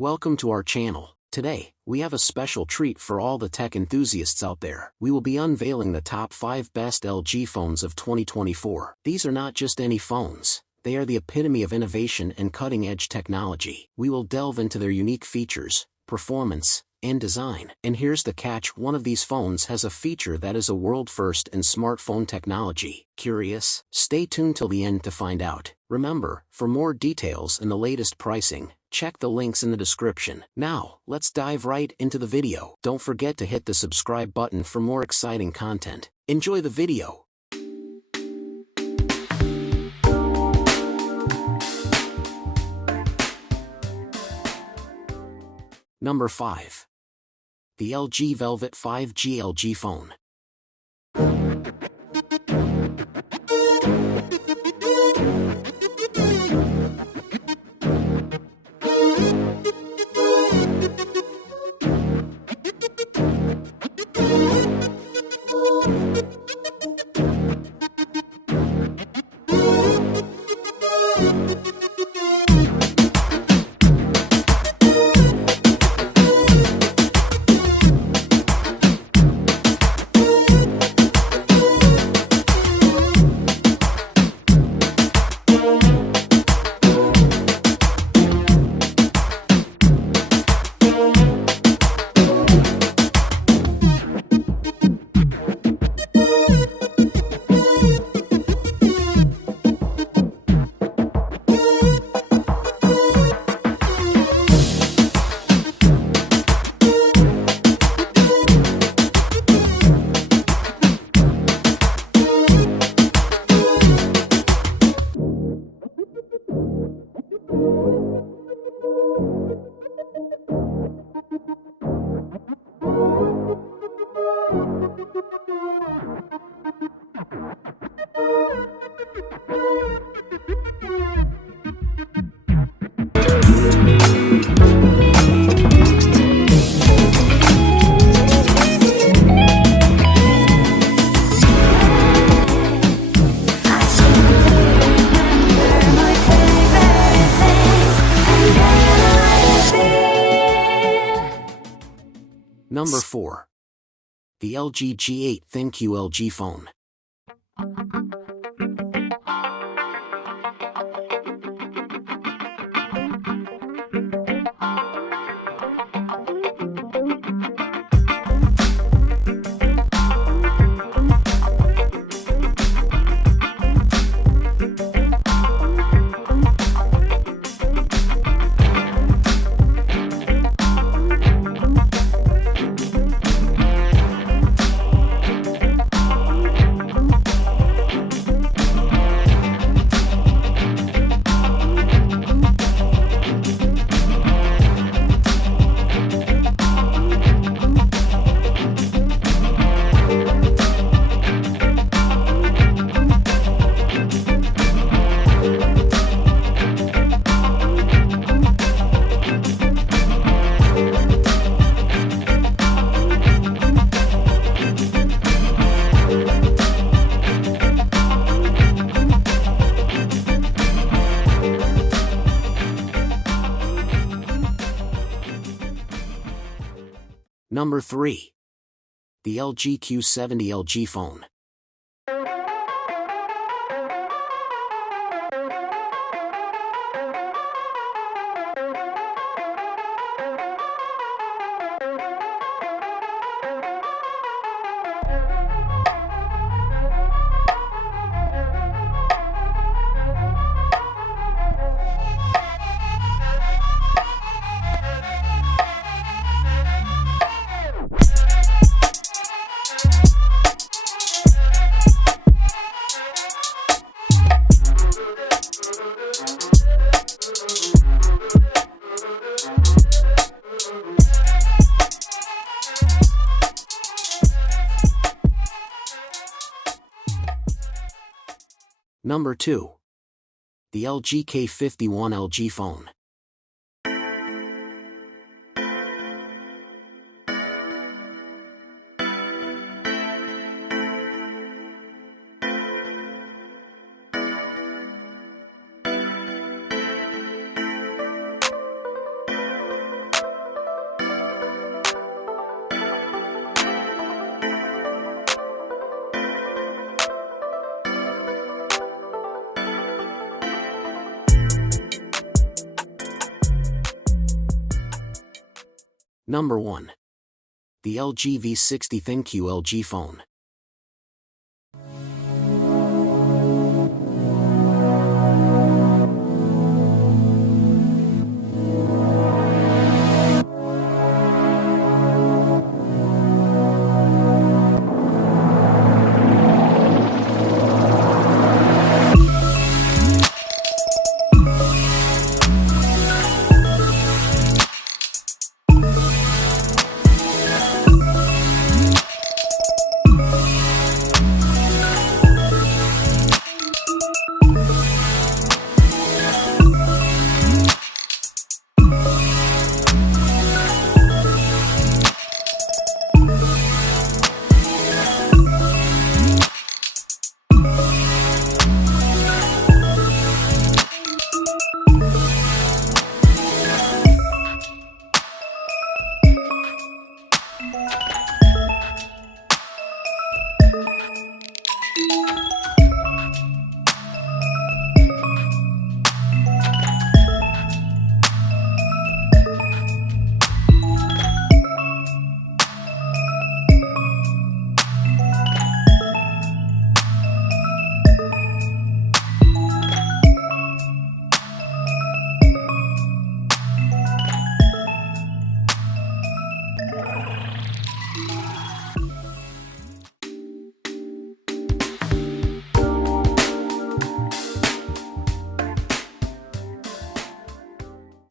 Welcome to our channel. Today, we have a special treat for all the tech enthusiasts out there. We will be unveiling the top 5 best LG phones of 2024. These are not just any phones. They are the epitome of innovation and cutting-edge technology. We will delve into their unique features, performance, and design. And here's the catch: one of these phones has a feature that is a world first in smartphone technology. Curious? Stay tuned till the end to find out. Remember, for more details and the latest pricing, check the links in the description. Now, let's dive right into the video. Don't forget to hit the subscribe button for more exciting content. Enjoy the video. Number 5. The LG Velvet 5G LG Phone. Number 4. The LG G8 ThinQ LG Phone. Number 3. The LG Q70 LG Phone. Number 2. The LG K51 LG Phone. Number 1. The LG V60 ThinQ LG Phone.